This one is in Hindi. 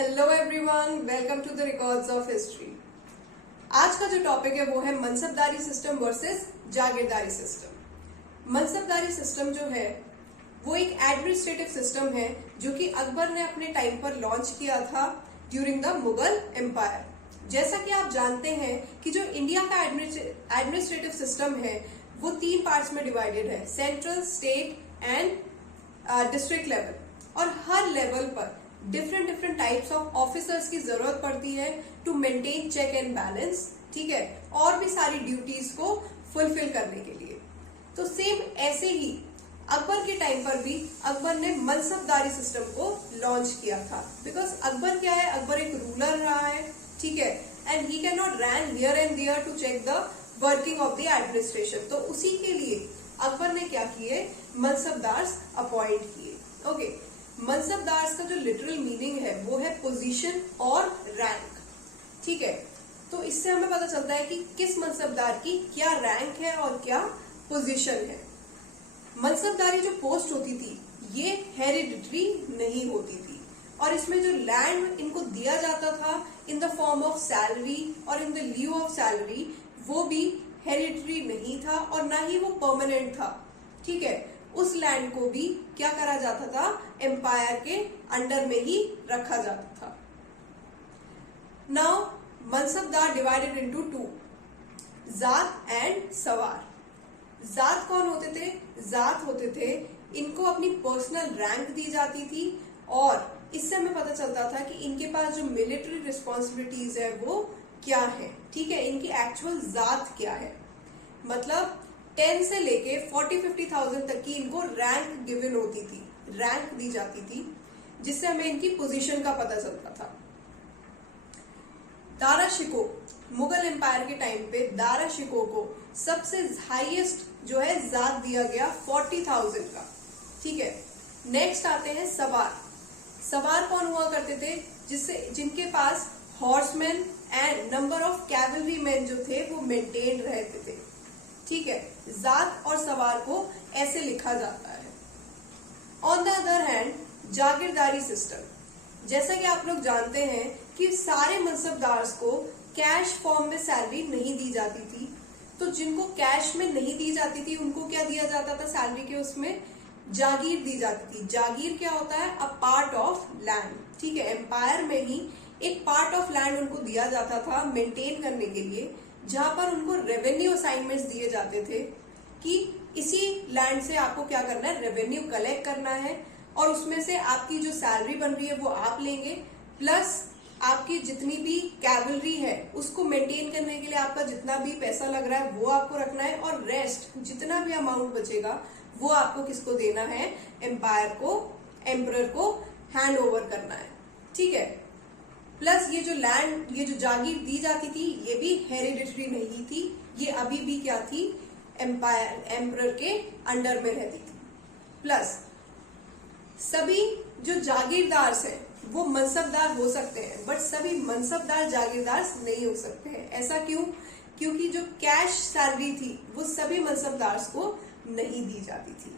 Hello everyone, welcome to the records of history. आज का जो टॉपिक है वो है mansabdari system versus jagirdari system. Mansabdari system जो है वो एक एडमिनिस्ट्रेटिव सिस्टम है जो कि अकबर ने अपने टाइम पर लॉन्च किया था ड्यूरिंग द मुगल एम्पायर। जैसा कि आप जानते हैं कि जो इंडिया का एडमिनिस्ट्रेटिव सिस्टम है वो 3 पार्ट्स में डिवाइडेड है, central, state and district level. और हर लेवल पर डिफरेंट टाइप्स ऑफ ऑफिसर्स की जरूरत पड़ती है to maintain check and balance, ठीक है, और भी सारी ड्यूटीज को फुलफिल करने के लिए। तो सेम ऐसे ही अकबर के टाइम पर भी अकबर ने मनसबदारी सिस्टम को लॉन्च किया था। बिकॉज अकबर क्या है, अकबर एक रूलर रहा है, ठीक है, and he can not run here and there to check the working of the administration. तो उसी के लिए अकबर ने क्या किए, मनसबदार्स अपॉइंट किए। ओके, मनसबदार्स का जो लिटरल मीनिंग है वो है पोजीशन और रैंक, ठीक है। तो इससे हमें पता चलता है कि किस मनसबदार की क्या रैंक है और क्या पोजीशन है। मनसबदारी जो पोस्ट होती थी ये हेरिडिटरी नहीं होती थी, और इसमें जो लैंड इनको दिया जाता था in the form of salary और in the leave of salary, वो भी हेरिडिटरी नहीं था और ना ही वो परमानेंट था, ठीक है। उस लैंड को भी क्या करा जाता था, एम्पायर के अंडर में ही रखा जाता था। नाउ मनसबदार डिवाइडेड इनटू 2, जात एंड सवार। जात कौन होते थे? जात होते थे इनको अपनी पर्सनल रैंक दी जाती थी, और इससे हमें पता चलता था कि इनके पास जो मिलिट्री रिस्पॉन्सिबिलिटीज है वो क्या है, ठीक है, इनकी एक्चुअल जात क्या है। मतलब 10 से लेके 40-50,000 तक की इनको रैंक गिवन होती थी, रैंक दी जाती थी, जिससे हमें इनकी पोजीशन का पता चलता था। दारा शिको, मुगल एम्पायर के टाइम पे दारा शिको को सबसे हाईएस्ट जो है जात दिया गया 40,000 का, ठीक है। नेक्स्ट आते हैं सवार। सवार कौन हुआ करते थे? जिनके पास horseman and number of cavalry man जो थे वो मेंटेन रहते थे, ठीक है। जात और सवार को ऐसे लिखा जाता है। ऑन द अदर हैंड जागीरदारी सिस्टम, जैसा कि आप लोग जानते हैं कि सारे मनसबदार्स को कैश फॉर्म में सैलरी नहीं दी जाती थी। तो जिनको कैश में नहीं दी जाती थी उनको क्या दिया जाता था सैलरी के, उसमें जागीर दी जाती थी। जागीर क्या होता है? अ पार्ट ऑफ लैंड, ठीक है। एम्पायर में ही एक पार्ट ऑफ लैंड उनको दिया जाता था मेंटेन करने के लिए, जहां पर उनको रेवेन्यू असाइनमेंट्स दिए जाते थे कि इसी लैंड से आपको क्या करना है, रेवेन्यू कलेक्ट करना है, और उसमें से आपकी जो सैलरी बन रही है वो आप लेंगे, प्लस आपकी जितनी भी कैवलरी है उसको मेंटेन करने के लिए आपका जितना भी पैसा लग रहा है वो आपको रखना है, और रेस्ट जितना भी अमाउंट बचेगा वो आपको किसको देना है, एम्पायर को, एम्परर को हैंड ओवर करना है, ठीक है। प्लस ये जो लैंड, ये जो जागीर दी जाती थी ये भी हेरिडिटरी नहीं थी, ये अभी भी क्या थी, एम्पायर, एम्परर के अंडर में रहती थी। प्लस सभी जो जागीरदार हैं वो मनसबदार हो सकते हैं, बट सभी मनसबदार जागीरदार नहीं हो सकते हैं। ऐसा क्यों? क्योंकि जो कैश सैलरी थी वो सभी मनसबदार को नहीं दी जाती थी।